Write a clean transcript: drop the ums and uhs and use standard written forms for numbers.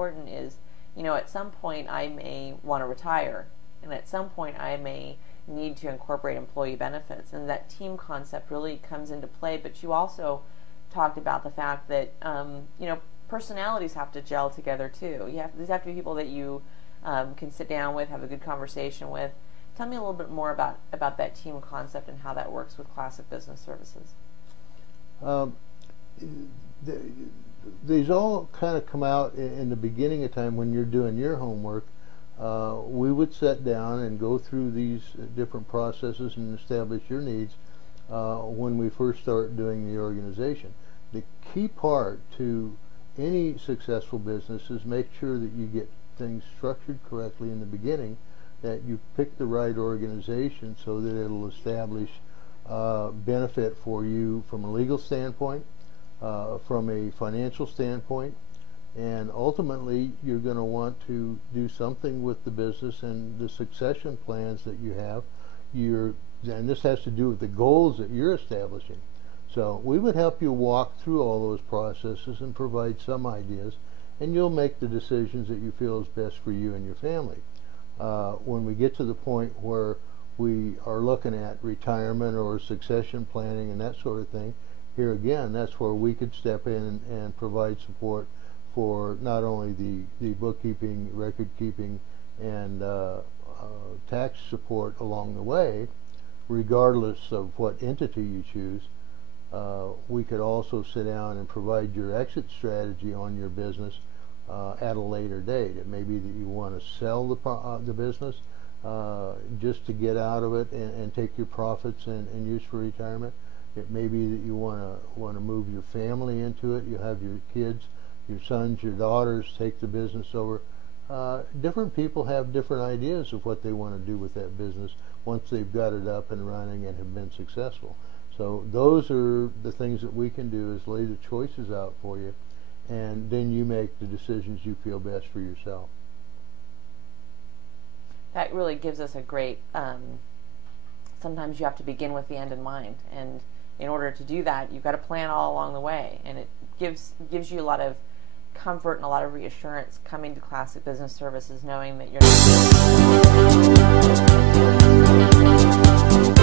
important is, you know, at some point I may want to retire, and at some point I may need to incorporate employee benefits, and that team concept really comes into play. But you also talked about the fact that you know, personalities have to gel together too. These have to be people that you can sit down with, have a good conversation with. Tell me a little bit more about that team concept and how that works with Classic Business Services. These all kind of come out in the beginning of time when you're doing your homework. We would sit down and go through these different processes and establish your needs when we first start doing the organization. The key part to any successful business is make sure that you get things structured correctly in the beginning, that you pick the right organization so that it'll establish benefit for you from a legal standpoint, from a financial standpoint, and ultimately you're going to want to do something with the business and the succession plans that you have. And this has to do with the goals that you're establishing. So we would help you walk through all those processes and provide some ideas, and you'll make the decisions that you feel is best for you and your family. When we get to the point where we are looking at retirement or succession planning and that sort of thing, here again, that's where we could step in and provide support for not only the bookkeeping, record keeping, and tax support along the way, regardless of what entity you choose. We could also sit down and provide your exit strategy on your business at a later date. It may be that you want to sell the business just to get out of it and take your profits and use for retirement. It may be that you want to move your family into it. You have your kids, your sons, your daughters take the business over. Different people have different ideas of what they want to do with that business once they've got it up and running and have been successful. So those are the things that we can do, is lay the choices out for you, and then you make the decisions you feel best for yourself. That really gives us a great, sometimes you have to begin with the end in mind, and in order to do that you've got to plan all along the way, and it gives you a lot of comfort and a lot of reassurance coming to Classic Business Services, knowing that you're not